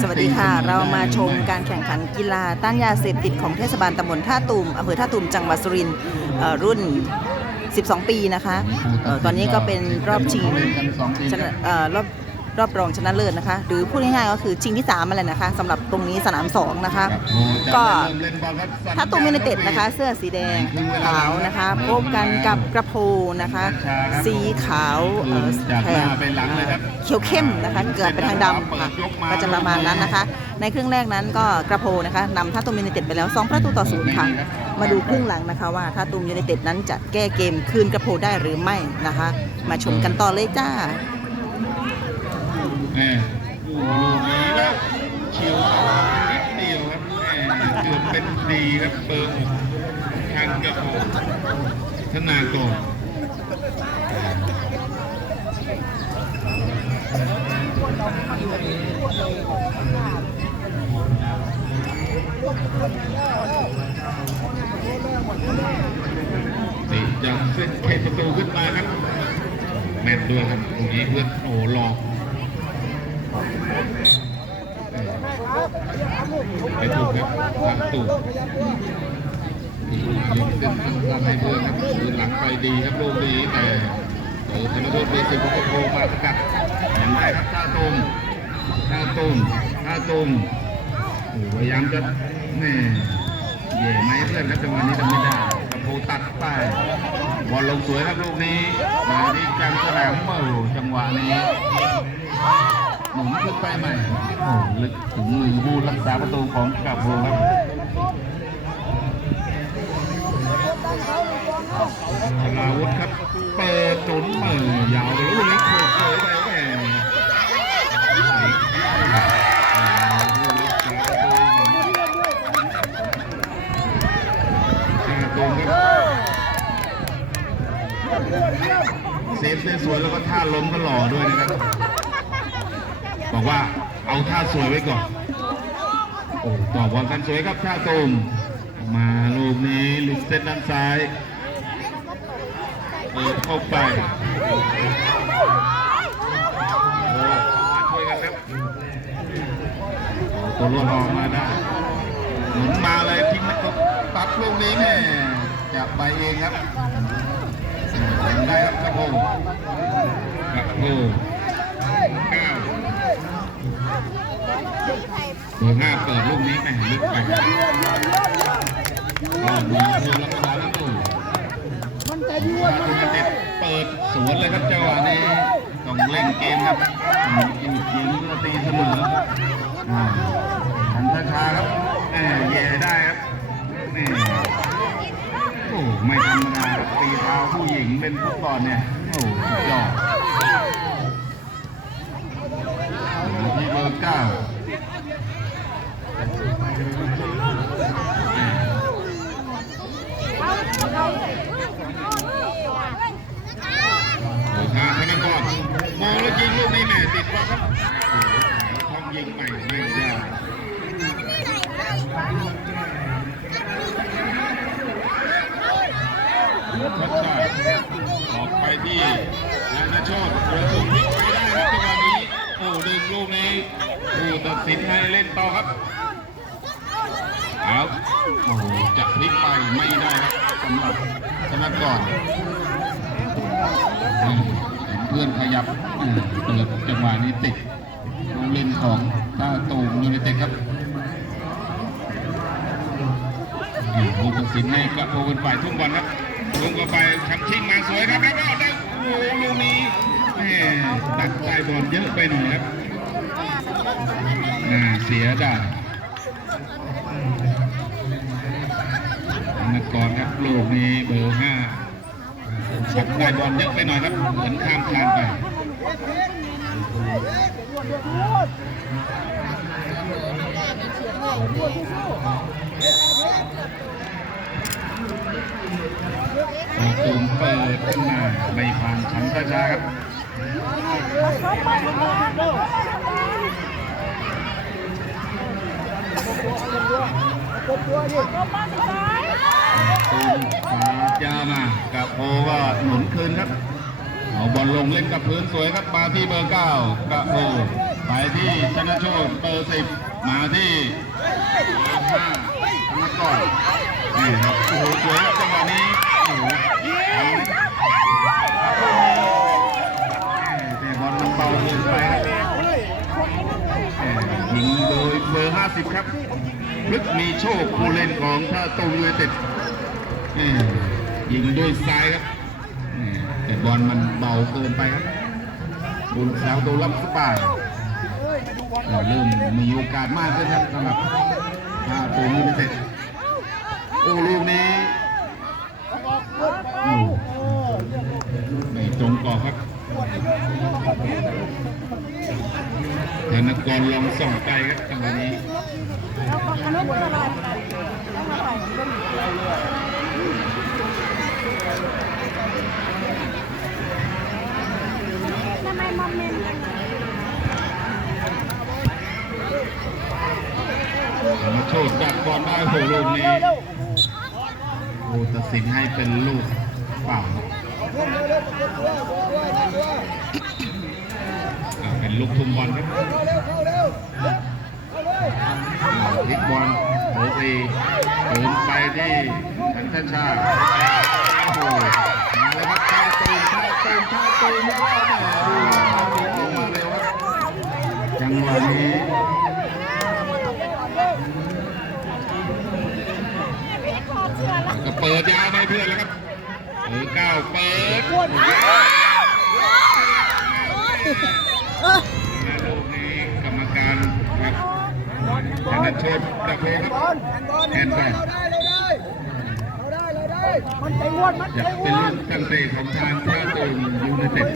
สวัสดีค่ะ เรามาชมการแข่งขันกีฬาต้านยาเสพติดของเทศบาลตำบลท่าตูมอำเภอท่าตูมจังหวัดสุรินทร์รุ่น 12 ปีนะคะ ตอนนี้ก็เป็นรอบชิงรอบ รอบรองชนะเลิศนะคะ หรือพูดง่ายๆก็คือชิงที่3อะไรนะคะสำหรับตรงนี้สนาม2นะคะ ก็ถ้าตูมยูไนเต็ดนะคะ เสื้อสีแดงขาวนะคะพบกันกับกระโพนะคะ สีขาวเอ่อแถบเขียวเข้มนะคะ เกิดไปทางดำค่ะก็จะประมาณนั้นนะคะ ในครึ่งแรกนั้นก็กระโพนะคะนำท่าตูมยูไนเต็ดไปแล้ว 2 ประตูต่อศูนย์ค่ะ มาดูครึ่งหลังนะคะว่าท่าตูมยูไนเต็ดนั้นจะแก้เกมคืนกระโพได้หรือไม่นะคะ มาชมกันต่อเลยจ้า แม่โอ้โหลูกนี้ครับชิวนิดเดียวครับแม่เกือบเป็นดีครับเบอร์หกทันกับโอ้ธนากรติดจากเส้นเขตประตูขึ้นมาครับ แม่นด้วยครับตรงนี้เพื่อนโอ้หลอก ไปถูกครับทางตูยิงเส้นทางให้เพื่อนครับคืนหลังไปดีครับลูกนี้แต่เออธนบุตรเบสิกโกมาสกัดยังได้ครับท่าตุมท่าตุมท่าตุมโอ้พยายามจะแม่เย่ไหมเพื่อนครับจังหวะนี้ทำไม่ได้กระโปตัดไปบอลลงสวยครับลูกนี้มาที่กลางสนามเปิดจังหวะนี้ หนุนขึ้นไปใหม่โอ้ลึกถึงมือผู้รักษาประตูของกาบโพครับลาวุฒิครับ เปิดจุนมือยาวไปลูกนี้ สวยไว้ก่อน โอ้ต่อบอลกันสวยครับท่าตูมมาลูกนี้ลุดเส้นด้านซ้ายเปิดเข้าไปช่วยกันครับโอ้ตัวรอดออกมาได้หมุนมาเลยทิ้งนะครับตัดลูกนี้แม่จับไปเองครับได้ครับกระโปงกระโปงเก้า เบอร์ห้าเปิดลูกนี้แหม่ลึกไปก็มีโทรแล้วก็มาแล้วตู้มันจะยั่วทูนาเต็ดเปิดสวนเลยครับจังหวะนี้ต้องเล่นเกมครับยิงยิงเพื่อตีเสมอทันช้าครับแหม่แย่ได้ครับโอ้ไม่ธรรมดาตีเท้าผู้หญิงเล่นฟุตบอลเนี่ยโอ้ยอดมา ที่เบอร์เก้าเบอร์ห้าธนกรมองแล้วยิงลูกนี้แหม่ติดบล็อกครับโอ้โหช่องยิงใหม่ไม่ได้ ชัดชาติออกไปที่ยานาโชดประตูพลิกไปได้ครับจังหวะนี้ โอ้ดึงลูกนี้ผู้ตัดสินให้เล่นต่อครับครับโอ้จะพลิกไปไม่ได้ครับสำหรับธนากรอืม เพื่อนขยับอืมเปิดจังหวะนี้ติดลูกเล่นของท่าตูมยูไนเต็ดครับผู้ตัดสินให้กระโปเป็นฝ่ายทุ่งบอลครับลงเข้าไปทำชิงมาสวยครับแล้วก็ได้โอ้โหลูกนี้แม่ตัดใต้บอลเยอะไปหน่อยครับน่าเสียดายนักกรครับลูกนี้เบอร์ห้า ตัดใต้บอลเยอะไปหน่อยครับเหมือนข้ามคานไประตูเปิดขึ้นมาไม่ผ่านชั้นช้าครับตูมข วายามากับโพก็หนุนคืนครับ เอาบอลลงเล่นกับพื้นสวยครับมาที่เบอร์เก้ากระโอไปที่ชนะโชตเบอร์สิบมาที่เบอร์ห้าธนกรนี่ครับโอ้โหสวยครับจังหวะนี้โอ้โหแต่บอลมันเบาเกินไปครับยิงโดยเบอร์ 50 ครับพลึกมีโชคผู้เล่นของท่าตูมยูไนเต็ด ยิงด้วยซ้ายครับแต่บอลมันเบาเกินไปครับดูแล้วตัวรับสบายเริ่มมีโอกาสมากขึ้นครับสำหรับท่าตูมยูไนเต็ดโอ้ลูกนี้โอ้ไม่ตรงกรอบครับธนกรลองส่องไกลครับจังหวะนี้ ทำไมมอมเมมกันธนโชตดักบอลได้โหลูกนี้โอ้ตัดสินให้เป็นลูกเปล่าเป็นลูกทุ่มบอลครับพลิกบอลโอซีเดินไปที่ทันทชาโอ้ ตูนท่าตูนท่าตูนแล้วแหมมาเร็วจังหวะนี้ก็เปิดยาไปเพื่อนแล้วครับเออเก้าเปิดและลูกนี้กรรมการครับชนะชนตะโพครับแอนไป มันใจวดมันอยากเป็นลูกตั้งเตะของทางท่าตูมยูไนเต็ด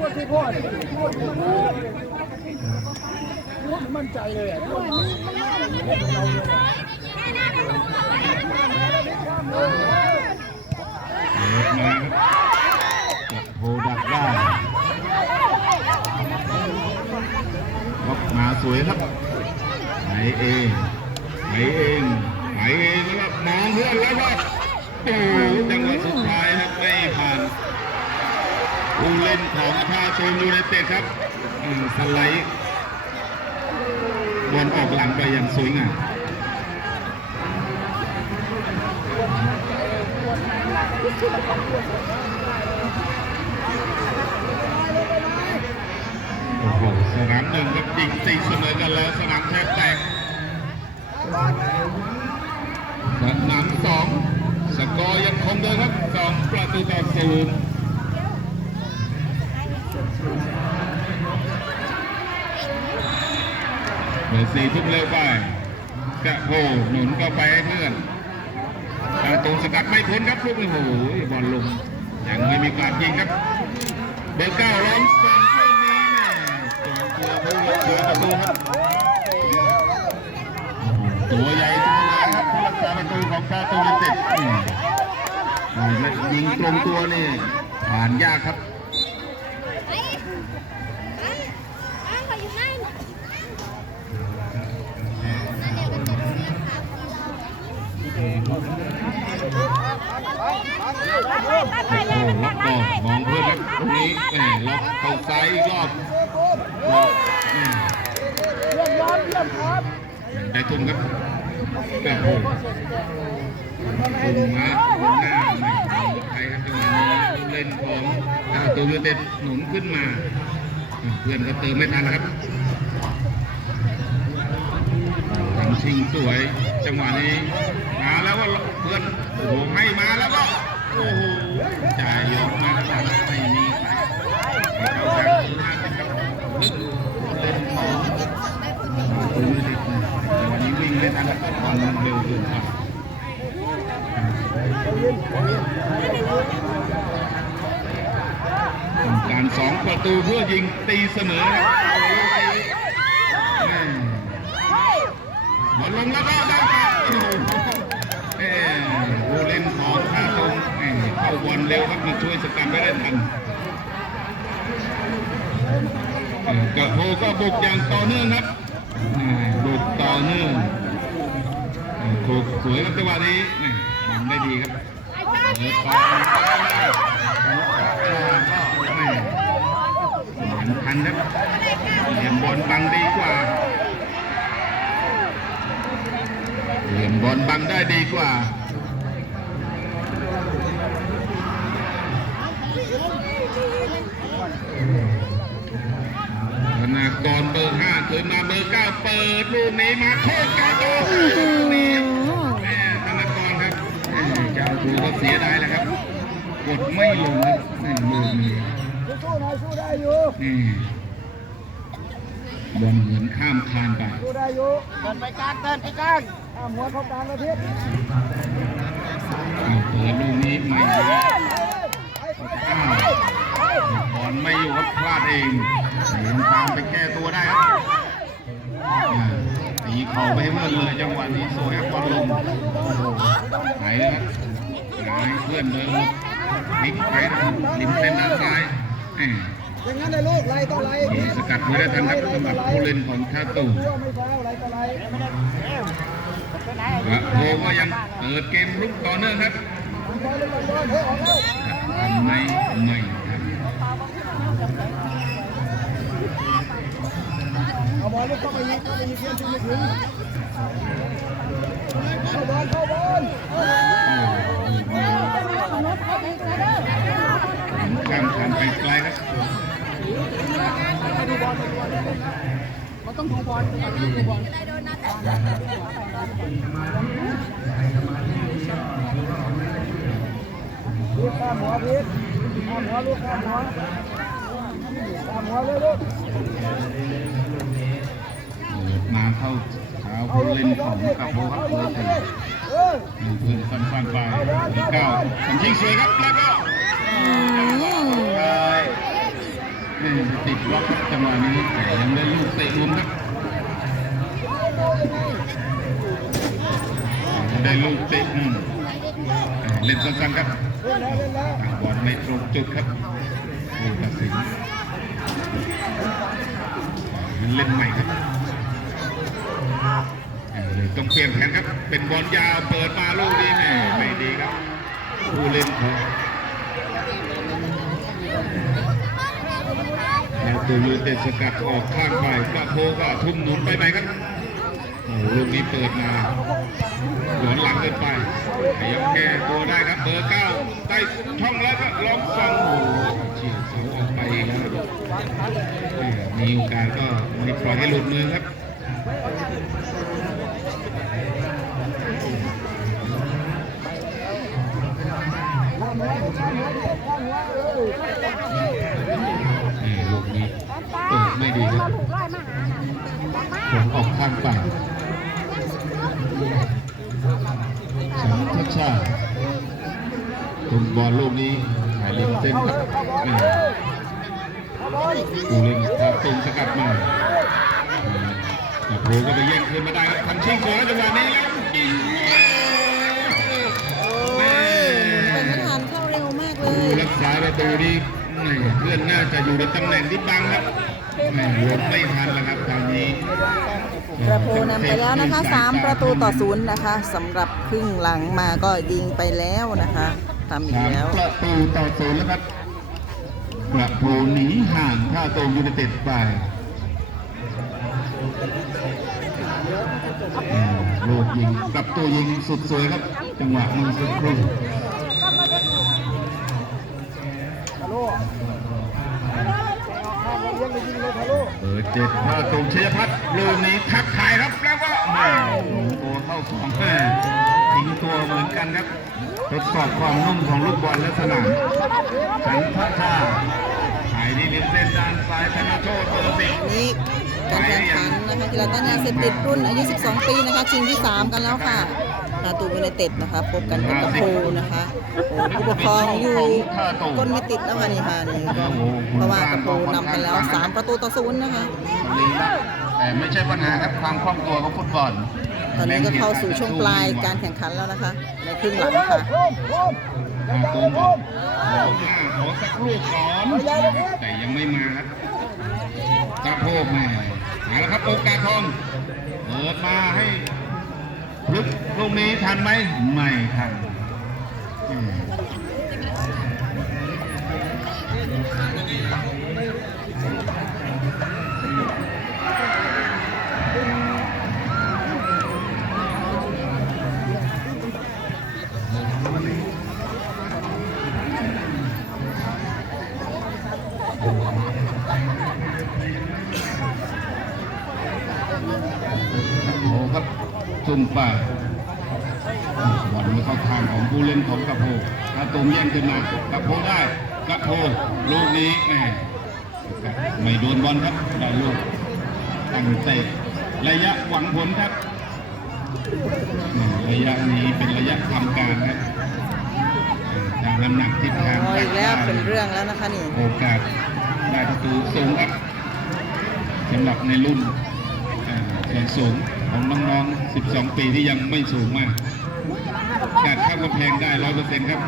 วดที่พ่อมั่นใจเลยอะโพดักได้ล็อกมาสวยครับไหนเองไหนเอง นเองแล้วก็มองเพื่อนแล้วก็โอ้จังหวะสุดท้ายครับไม่ผ่านผู้เล่นของท่าตูมยูไนเต็ดครับสไลด์บอลออกหลังไปอย่างสวยงามโอ้โหสนามหนึ่งครับยิงตีเสมอกันแล้วสนามแทบแตก สนามสองสก อร์ยังคงเดิมครับสองประตูต่อศูนย์เบอร์สี่ทุ่มเร็วไปกระโผหนุนเข้าไปให้เพื่อนประตูสกัดไม่พ้นครับลูกนี้โอ้โหบอลลงยังไม่มีการยิงครับเบอร์เก้าล้อมสองช่วงนี้แม่ตัวผู้รักษาประตูครับตัวใหญ่ตัวใหญ่ครับผู้รักษาประตูของซาตูยูนเต็ด อืมอ่าและยิงตรงตัวนี่ผ่านยากครับมองเพื่อนครับตรงนี้แหมล็อกเข้าซ้ายอีกรอบเยี่ยมยอดเยี่ยมครับได้ทุ่มครับ แม่โอ้ทุ่มาทุ่มหน้าไม่ใครครับจังหวะนี้เล่นของซาตูยูเต็ดหนุนขึ้นมา เพื่อนก็เติมไม่ทันแล้วครับทำชิงสวย จังหวะนี้มาแล้วว่าเพื่อนโอ้โหให้มาแล้วก็โอ้โหจ่ายยอดมาแล้วไม่มีใครเข้าทางคุณอาเป็นกับเล่นของคุณเด็กนะแต่วันนี้วิ่งไม่ทันแล้วก็บอลมันเร็วเกินไปต้องการสอง ประตูเพื่อยิงตีเสมอครับโอ้โหแม่บอลลงแล้วก็ได้ครับโอ้โหเอ้ผู้เล่นของท่าตูมเข้าบอลเร็วครับมาช่วยสกัดไม่ได้ทันเอ้กระโพก็บุกอย่างต่อเนื่องครับบุกต่อเนื่องถูกสวยครับจังหวะนี้นี่บอลได้ดีครับเปิดบอลไปแล้ว สำคัญครับเหลี่ยมบอลบังดีกว่า เหลี่ยมบอลบังได้ดีกว่าธนากรเบอร์ห้าคืนมาเบอร์เก้าเปิดลูกนี้มาโคตรกาโตลูกนี้แม่ธนากรครับเจ้าตัวก็เสียดายแหละครับ กดไม่ลงครับแม่ลูกนี้สู้ๆ หน่อยสู้ได้อยู่นี่บอลเหมือนข้ามคานไปสู้ได้อยู่เดินไปกลางเดินไปกลางห้ามหัวเข้ากลางอาทิตย์เอาเปิดลูกนี้ไม่ดีอ้าวบอลไม่อยู่ครับพลาดเองเดินตามไปแก้ตัวได้ครับอ่าตีเข่าไปให้เพื่อนเลยจังหวะนี้สวยครับบอลลงโอ้โหไหนนะครับหงายเพื่อนเดินพลิกไปนะครับริมเส้นด้านซ้ายแหม่ อย่างนั้นเลยลูกไล่ต่อไล่นี่สกัดไว้ได้ทันครับสำหรับผู้เล่นของท่าตูเชื่อไม่ฟาวไล่ต่อไล่กระโทก็ยังเปิดเกมลุกต่อเนื่องครับบอลเลยบอลเฮ้ยออกแล้วทำไมไม่ทเอาบอลลูกเข้าไปยิงเข้าไปยิงเพื่อนที่ไม่ถึงเข้าบอลเข้าบอลำข้ามคันไปไกลครับมันต้องดูบอลดูบอลลูกข้ามหัวพีทข้ามหัวลูกข้ามหัวข้ามหัวเลยลูกเปิดมาเข้าเท้าผู้เล่นของกับโบครับเปิดถึงเออเพื่อนฟันฟันไปเบอร์เก้าทำชิงสวยครับแล้วก็ ติดล็อกจังหวะนี้แต่ยังได้ลูกเตะมุมครับได้ลูกเตะมุมเล่นสั้นๆครับเล่นแล้วเล่นแล้วบอลไม่ตรงจุดครับผู้ตัดสินเล่นใหม่ครับต้องเปลี่ยนแผนครับ เป็นบอลยาวเปิดมาลูกนี้แม่ไม่ดีครับผู้เล่นของ ตัวยูเต็ดสกัดออกข้างไปกระโพก็ทุ่มหนุนไปไหมครับโอ้โหลูกนี้เปิดมาหวนหลังเกินไปยังแก้ตัวได้ครับเบอร์เก้าได้ช่องแล้วก็ลองฟังโอ้เฉียดเสาออกไปแล้วมีโอกาสก็ไม่ปล่อยให้หลุดมือครับเไม่ดีครับผลออกข้างไปสองทัชชาตุนบอลลูกนี้หายเล่นเส้นครับแม่ผู้เล่นทางตรงสกัดมาแต่โผก็ไปแย่งคืนมาได้ครับทันชิงสวยจังหวะนี้แล้วยิงโอ้ยหมุนไปไม่ทันเข้าเร็วมากเลผู้ยรักษาประตูนี้แม่เพื่อนน่าจะอยู่ในตำแหน่งที่บังครับ แม่หลบไม่ทันแล้วครับคราวนี้กระโพนำไปแล้วนะคะ 3 ประตูต่อศูนย์นะคะสำหรับครึ่งหลังมาก็ยิงไปแล้วนะคะทำอีกสามแล้วประตูต่อศูนย์แล้วครับประตูหนีห่างท่าโตยูไนเต็ดไปอืมลูกยิงกลับตัวยิงสุดสวยครับ จังหวะมือสักครู่ ฮัลโหลข้ามหัว เลี้ยงไปยิงเลยฮัลโหลเปิดเจ็ดท่าโตชัยพัฒน์ลูกนี้ทักทายครับแล้วก็แม่ตัวเข้าสองแม่ทิ้งตัวเหมือนกันครับทดสอบความนุ่มของลูกบอลและสนามสันทัชชาหายที่ริมเส้นด้านซ้ายธนาโชตเบอร์สิบนี่การแข่งขันนะคะกีฬาต้านยาเสพติดรุ่นอายุ 12 ปีนะคะชิงที่ 3 กันแล้วค่ะ นาตูยูไนเต็ดนะคะพบกันกับกระโพนะคะโอ้ผู้ปกครองอยู่ก้นไม่ติดแล้วค่ะนี่ค่ะนี่ก็เพราะว่ากระโพนำไปแล้ว 3 ประตูต่อศูนย์นะคะลีละแต่ไม่ใช่ปัญหาครับความคล่องตัวของฟุตบอลตอนนี้ก็เข้าสู่ช่วงปลายการแข่งขันแล้วนะคะ ในครึ่งหลังค่ะโคมโคมทางยาวตูๆมโคบอกมขอหน้าขอสักลูกก่อนแต่ยังไม่มาครับกระโพกแม่เอาละครับโอกาสทองเปิดมาให้พ ลูกนี้ทันไหมไม่ทัน ซุ่มป่าบอลมาเข้าทางของผู้เล่นของกระโพกระตุมแย่งขึ้นมากระโพได้กระโพลูกนี้แหม่ไม่โดนบอลครับได้ลูกตั้งเตะระยะหวังผลครับอืมระยะนี้เป็นระยะทำการครับเออทางน้ำหนักทิศทางอ๋ออีกแล้วเป็นเรื่องแล้วนะคะนี่โอกาสได้ประตูสูงครับสำหรับในรุ่นอ่าส่วนสูง ของน้องๆ 12 ปีที่ยังไม่สูงมากการข้ามกำแพงได้ร้อยเปอร์เซ็นต์ครับ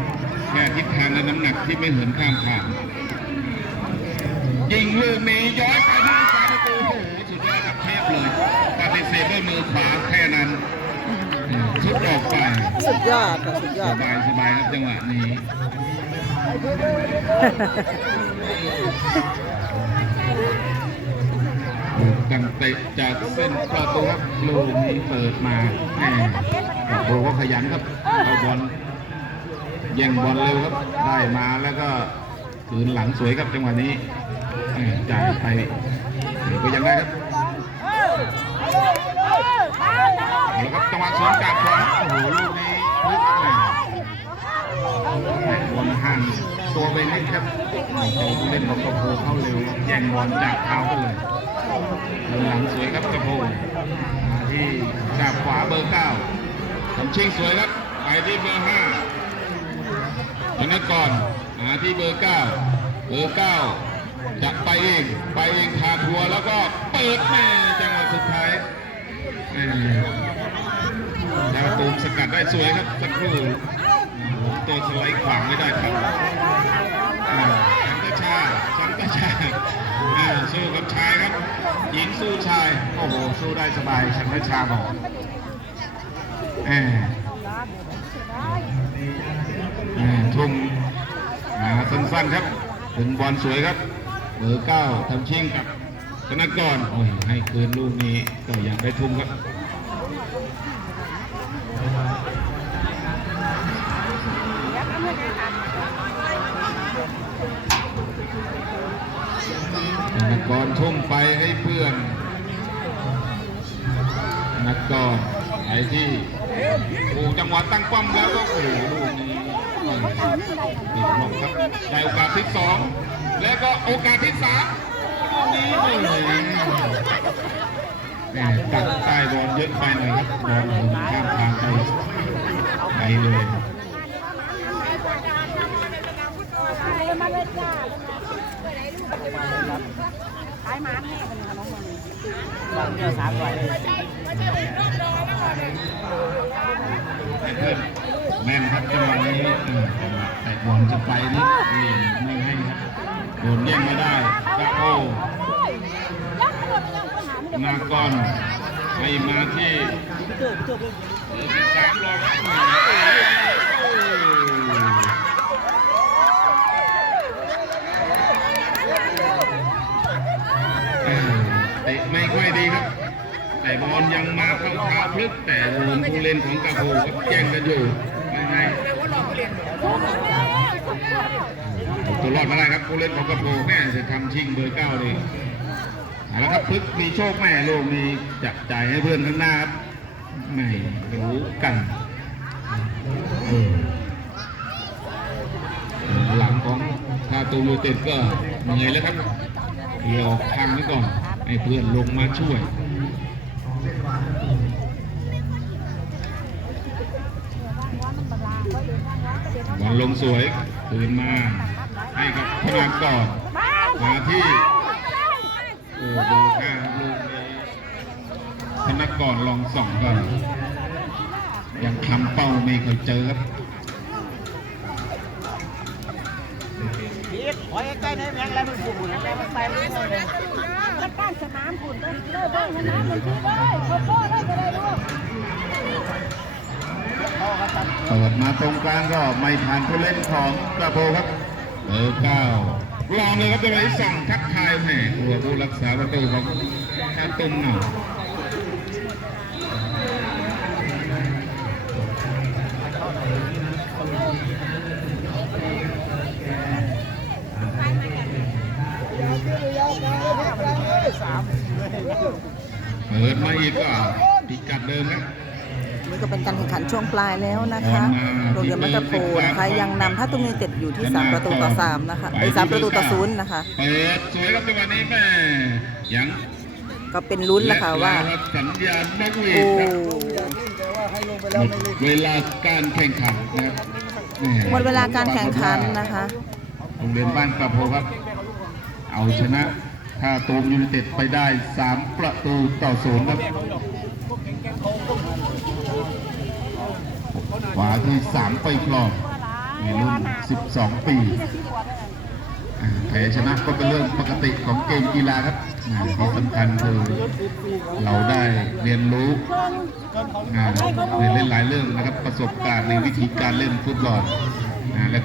แค่ทิศทางและน้ำหนักที่ไม่เหินข้ามผ่าน ยิงลูกนี้ย้อยไปที่ฝาประตูโอ้โหสุดยอดครับเทพเลยปฏิเสธด้วยมือขวาแค่นั้นอืมชุดออกไปสุดยอดค่ะสุดยสอดบายสบายครับจังหวะนี้ลู กตั้งเตะจากเส้นประตูครับลูกนี้เปิดมาแหมโอ้โหก็ขยันครับเอาบอลแย่งบอลเร็วครับ ได้มาแล้วก็คืนหลังสวยครับจังหวะนี้จ่ายไปก็ยังได้ครับเอาละครับจังหวะสวนกลับขวาโอ้โหลูกนี้ลึกแหม่บอลห่างตัวไปนิดครับผมเล่นของกระโพเข้าเร็วแย่งบอลจากเท้ากันเลย หลังสวยครับกระโพมาที่กาบขวาเบอร์เก้าทำชิงสวยครับไปที่เบอร์ห้าธนกรมาที่เบอร์เก้าเบอร์เก้าจะไปเองไปเองขาดหัวแล้วก็เปิดแม่จังหวะสุดท้ายแม่แล้วตูมสกัดได้สวยครับสักครู่ตัวสไลด์ขวางไม่ได้ครับ หญิงสู้ชาย โอ้โห สู้ได้สบายชันตชาบอกแหมทุ่มอ่าสั้นๆครับถึงบอลสวยครับ เบอร์เก้าทำชิงกับธนกรโอ้ยให้คืนลูกนี้ก็ยังได้ทุ่มครับ นักกร ทุ่มไปให้เพื่อน นักกรไปที่โอ้จังหวะตั้งป้อมแล้วก็โอ้โหลูกนี้ติดหมอกครับได้โอกาสที่สองและก็โอกาสที่สามลูกนี้โอ้โหแหม่ตัดใต้บอลเยอะไปหน่อยครับบอลหมุนข้ามทางไปไปเลย มาเลยจ้า ขายมาแม่กันนะคะน้องมันบางเดียวสามร้อยเลยให้เพื่อนแม่นครับจังหวะนี้เออจังหวะแต่บอลจะไปนี่เหลี่ยมไม่ให้ครับโดนแย่งไม่ได้กระโอ้นากรให้มาที่เบอร์สิบสามรอง ไม่ค่อยดีครับ แต่บอลยังมาเข้าเท้าพลึกแต่โดนผู้เล่นของกาโฮครับแย่งกันอยู่ไม่ให้เอาตัวรอดมาได้ครับผู้เล่นของกาโฮแม่จะทำชิงเบอร์เก้าเลยเอาละครับพลึกมีโชคแม่ลูกนี้จะจ่ายให้เพื่อนข้างหน้าครับไม่รู้กันหลังของทาตูมูเต็ดก็เหนื่อยแล้วครับเดี๋ยวทางไว้ก่อน ให้เพื่อนลงมาช่วยบอลลงสวยคืนมาให้กับพนักก่อนมาที่โอ้ดูข้าลูกพนักก่อนลองส่องก่อนยังคำเป้าไม่เคยเจอครับพีทขอใกล้ๆหน่อยแมงอะไรมันฝุ่นแมงมันไปมันเลย แล้วก้านสนามคุณก็เลิกเบิ้งน้ำมันคือเลยโคโค่ได้จะได้ลูกเปิดมาตรงกลางก็ไม่ผ่านผู้เล่นของกระโบครับเบอร์เก้าลองเลยครับจะไปสั่งทักทายแหม่ตัวผู้รักษาประตูของชาตุ่มหน่อย เลยสามเปิดมาอีกก็พิกัดเดิมครับนี่ก็เป็นการแข่งขันช่วงปลายแล้วนะคะโรงเรียนมัตตโพนะคะยังนำท่าตุ้มยูไนเต็ดอยู่ที่ 3 ประตูต่อ 3 นะคะไอ้ยสามประตูต่อศูนย์นะคะเปิดสวยครับจังหวะนี้แม่ยังก็เป็นลุ้นแหละค่ะว่าและสัญญาณนกหวีโอ้ดครับแต่ว่าให้ลงไปหแล้วมดไม่เล่นเวลาการแข่งขันนะครับแหมดเวลาการแข่งขันนะคะโรงเรียนบ้านกระโพครับ เอาชนะ ท่าตูมยูไนเต็ดไปได้ 3 ประตูต่อศูนย์ครับขวาที่ 3 ไปครองในรุ่น 12 ปีอ่าแพ้ชนะก็เป็นเรื่องปกติของเกมกีฬาครับที่สำคัญคือเราได้เรียนรู้เรียนเล่นหลายเรื่องนะครับประสบการณ์ในวิธีการเล่นฟุตบอลและ